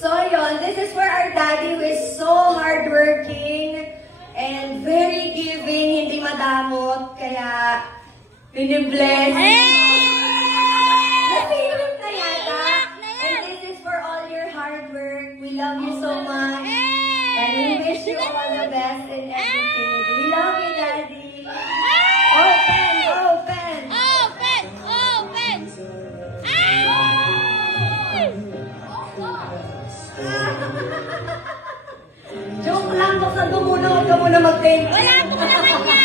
So, ayun, this is for our daddy who is so hardworking and very giving, hindi madamot, kaya binibless. Nasilip na yata. And this is for all your hard work. We love you so much. And we wish you all the best in everything. We love you, Daddy. Open, open. Open! Open! Joke lang, basta muna, huwag ka muna mag-thank you. Wala po naman yan!